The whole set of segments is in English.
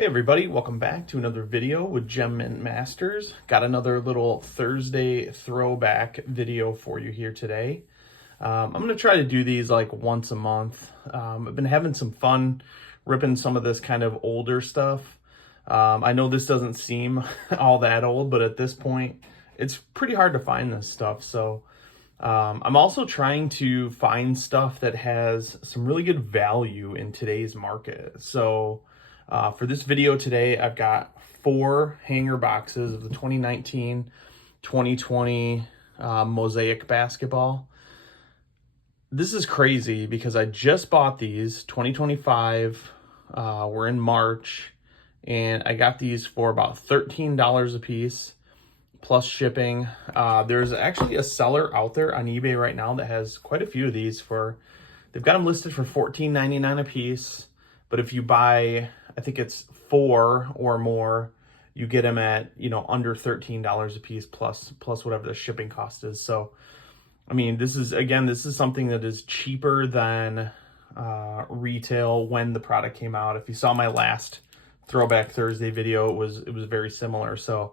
Hey everybody, welcome back to another video with Gem Mint Masters. Got another little Thursday throwback video for you here today. I'm going to try to do these like once a month. I've been having some fun ripping some of this kind of older stuff. I know this doesn't seem all that old, but at this point, it's pretty hard to find this stuff. So I'm also trying to find stuff that has some really good value in today's market. So for this video today, I've got 4 hanger boxes of the 2019-2020 Mosaic basketball. This is crazy because I just bought these 2025. We're in March, and I got these for about $13 a piece plus shipping. There's actually a seller out there on eBay right now that has quite a few of these they've got them listed for $14.99 a piece. But if you buy, I think it's 4 or more, you get them at, under $13 a piece plus whatever the shipping cost is. So, I mean, this is something that is cheaper than retail when the product came out. If you saw my last Throwback Thursday video, it was very similar. So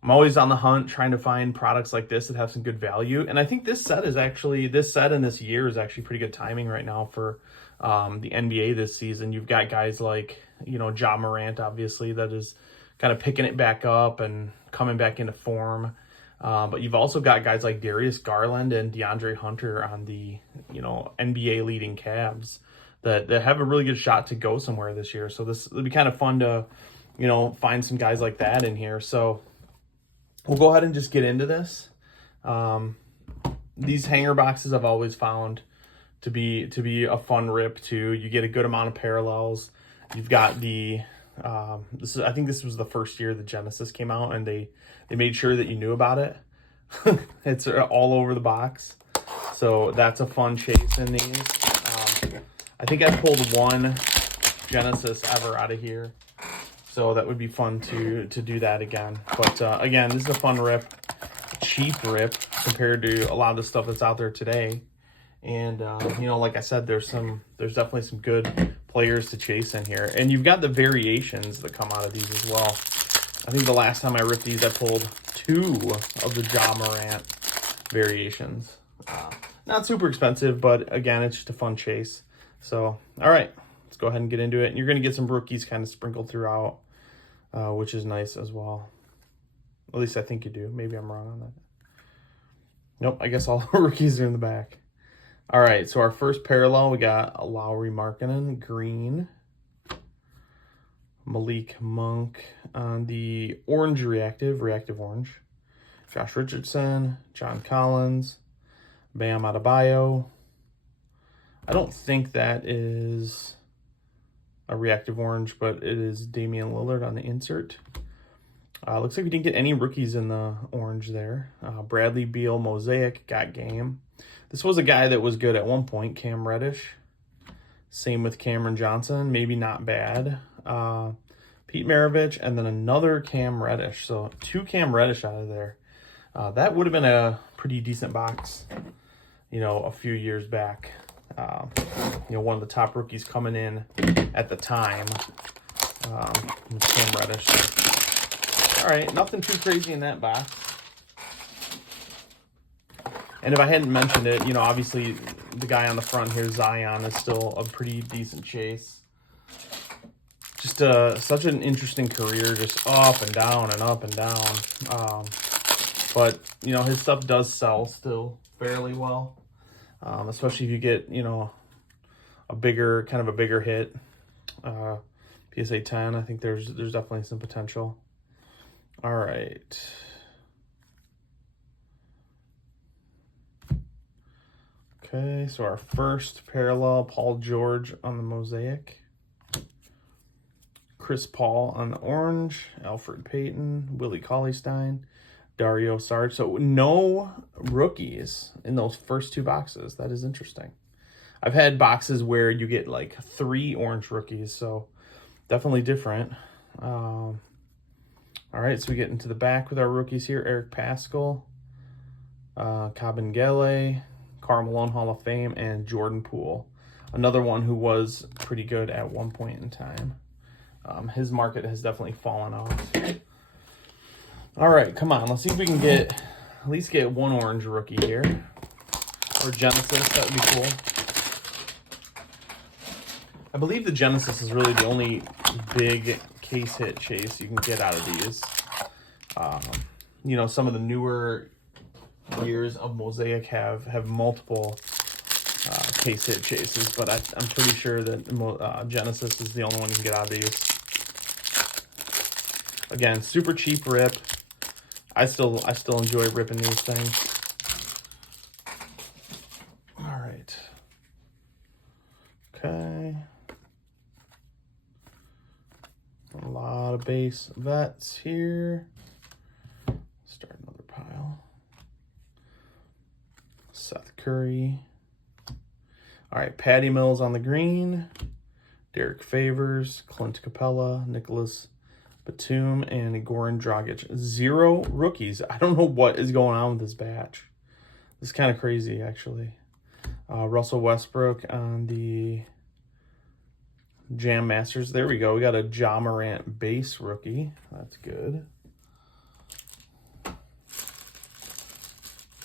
I'm always on the hunt trying to find products like this that have some good value. And I think this set and this year is actually pretty good timing right now for the NBA this season. You've got guys like, Morant, obviously, that is kind of picking it back up and coming back into form. But you've also got guys like Darius Garland and DeAndre Hunter on the, NBA leading Cavs that have a really good shot to go somewhere this year. So it'll be kind of fun to, find some guys like that in here. So we'll go ahead and just get into this. These hanger boxes I've always found to be a fun rip too. You get a good amount of parallels. You've got the I think this was the first year the Genesis came out, and they made sure that you knew about it. It's all over the box, so that's a fun chase in these. I think I pulled one Genesis ever out of here, so that would be fun to do that again. But again, this is a fun rip, cheap rip compared to a lot of the stuff that's out there today. And like I said, there's definitely some good players to chase in here, and you've got the variations that come out of these as well. I think the last time I ripped these, I pulled 2 of the Morant variations. Not super expensive, but again, it's just a fun chase. So, all right, let's go ahead and get into it. And you're going to get some rookies kind of sprinkled throughout, which is nice as well. At least I think you do. Maybe I'm wrong on that. Nope, I guess all the rookies are in the back. All right, so our first parallel, we got Lowry Markkanen, green. Malik Monk on the orange reactive orange. Josh Richardson, John Collins, Bam Adebayo. I don't think that is a reactive orange, but it is Damian Lillard on the insert. Looks like we didn't get any rookies in the orange there. Bradley Beal, Mosaic, got game. This was a guy that was good at one point, Cam Reddish. Same with Cameron Johnson, maybe not bad. Pete Maravich, and then another Cam Reddish. So 2 Cam Reddish out of there. That would have been a pretty decent box, a few years back. One of the top rookies coming in at the time, with Cam Reddish. All right, nothing too crazy in that box. And if I hadn't mentioned it, obviously the guy on the front here, Zion, is still a pretty decent chase. Just such an interesting career, just up and down and up and down. But, his stuff does sell still fairly well, especially if you get, a bigger hit. PSA 10, I think there's definitely some potential. All right. Okay, so our first parallel, Paul George on the Mosaic. Chris Paul on the orange. Alfred Payton, Willie Cauley-Stein, Dario Saric. So no rookies in those first 2 boxes. That is interesting. I've had boxes where you get like 3 orange rookies, so definitely different. All right, so we get into the back with our rookies here. Eric Paschall, Kabengele, Karl Malone Hall of Fame, and Jordan Poole. Another one who was pretty good at one point in time. His market has definitely fallen off. All right, come on. Let's see if we can get at least get one orange rookie here. Or Genesis, that would be cool. I believe the Genesis is really the only big case hit chase you can get out of these. You know, some of the newer years of Mosaic have multiple case hit chases, but I'm pretty sure that Genesis is the only one you can get out of these. Again, super cheap rip. I still enjoy ripping these things. All right. Okay. A lot of base vets here. Start another pile. Seth Curry. All right, Patty Mills on the green. Derek Favors, Clint Capella, Nicholas Batum, and Goran Dragic. 0 rookies. I don't know what is going on with this batch. This is kind of crazy, actually. Russell Westbrook on the Jam Masters. There we go. We got a Ja Morant base rookie. That's good.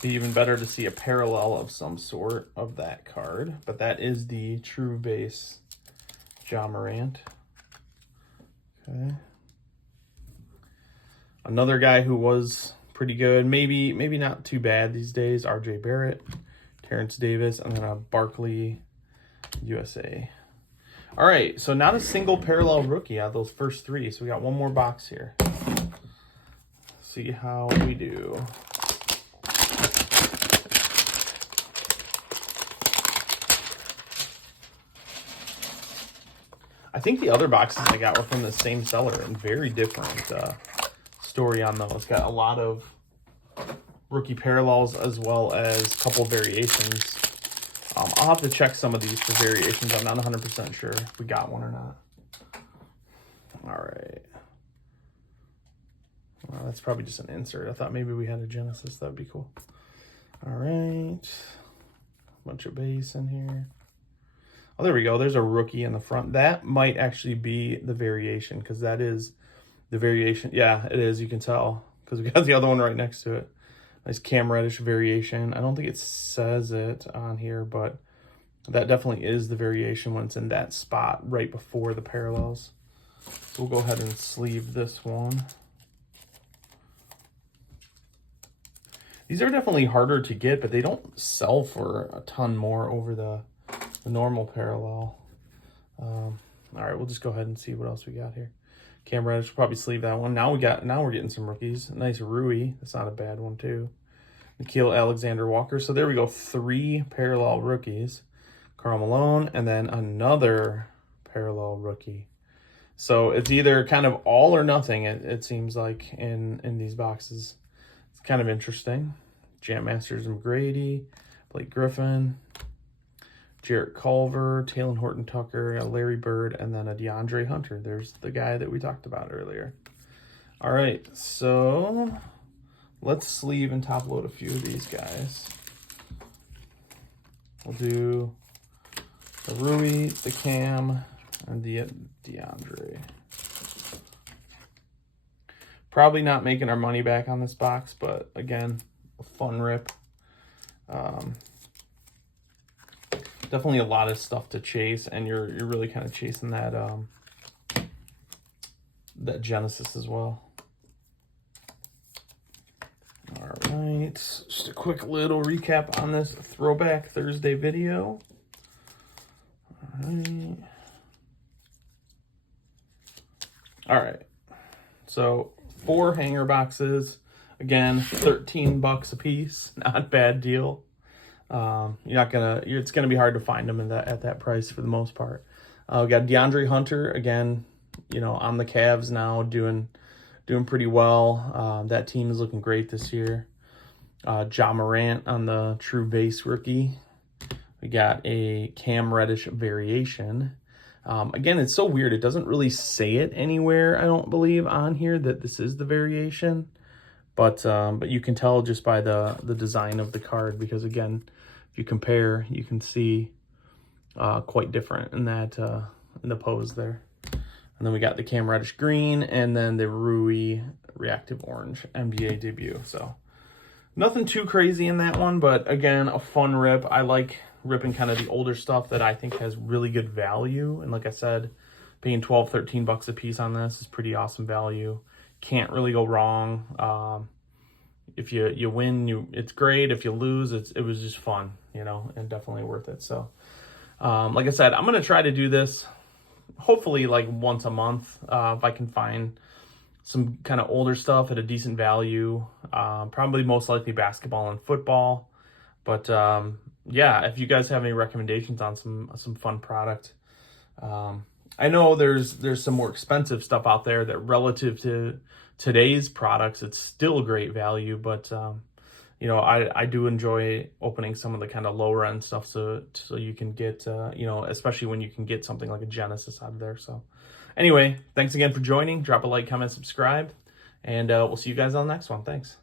Be even better to see a parallel of some sort of that card. But that is the true base Ja Morant. Okay. Another guy who was pretty good, maybe not too bad these days, R.J. Barrett, Terrence Davis, and then a Barkley USA. All right, so not a single parallel rookie out of those first 3. So we got one more box here. See how we do. I think the other boxes I got were from the same seller and very different story on those. Got a lot of rookie parallels as well as a couple variations. I'll have to check some of these for variations. I'm not 100% sure if we got one or not. All right. Well, that's probably just an insert. I thought maybe we had a Genesis. That would be cool. All right. Bunch of base in here. Oh, there we go. There's a rookie in the front. That might actually be the variation because that is the variation. Yeah, it is. You can tell because we got the other one right next to it. Nice Cam Reddish variation. I don't think it says it on here, but that definitely is the variation when it's in that spot right before the parallels. So we'll go ahead and sleeve this one. These are definitely harder to get, but they don't sell for a ton more over the normal parallel. All right, we'll just go ahead and see what else we got here. Cam Reddish will probably sleeve that one. Now we're getting some rookies. Nice Rui. That's not a bad one too. Nikhil Alexander-Walker. So there we go. 3 parallel rookies. Karl Malone, and then another parallel rookie. So it's either kind of all or nothing, it seems like, in these boxes. It's kind of interesting. Jam Masters McGrady, Blake Griffin, Jarrett Culver, Talen Horton-Tucker, Larry Bird, and then a DeAndre Hunter. There's the guy that we talked about earlier. All right, so let's sleeve and top load a few of these guys. We'll do the Rui, the Cam, and the DeAndre. Probably not making our money back on this box, but again, a fun rip. Definitely a lot of stuff to chase, and you're really kind of chasing that that Genesis as well. All right, just a quick little recap on this Throwback Thursday video. All right, so 4 hanger boxes. Again, $13 a piece. Not a bad deal. It's gonna be hard to find them at that price for the most part. We got DeAndre Hunter again, on the Cavs now, doing pretty well. That team is looking great this year. Ja Morant on the true base rookie. We got a Cam Reddish variation. Again, it's so weird. It doesn't really say it anywhere, I don't believe, on here that this is the variation. But you can tell just by the design of the card, because again, if you compare, you can see quite different in that in the pose there. And then we got the Cam Reddish green, and then the Rui reactive orange NBA debut. So nothing too crazy in that one, but again, a fun rip. I like ripping kind of the older stuff that I think has really good value. And like I said, paying 12, 13 bucks a piece on this is pretty awesome value. Can't really go wrong. If you win, it's great. If you lose, it was just fun, you know, and definitely worth it. So, like I said, I'm going to try to do this hopefully like once a month. If I can find some kind of older stuff at a decent value, probably most likely basketball and football. But, yeah, if you guys have any recommendations on some fun product, I know there's some more expensive stuff out there that relative to today's products, it's still great value, but you know, I do enjoy opening some of the kind of lower end stuff so you can get you know, especially when you can get something like a Genesis out of there. So anyway, thanks again for joining. Drop a like, comment, subscribe, and we'll see you guys on the next one. Thanks.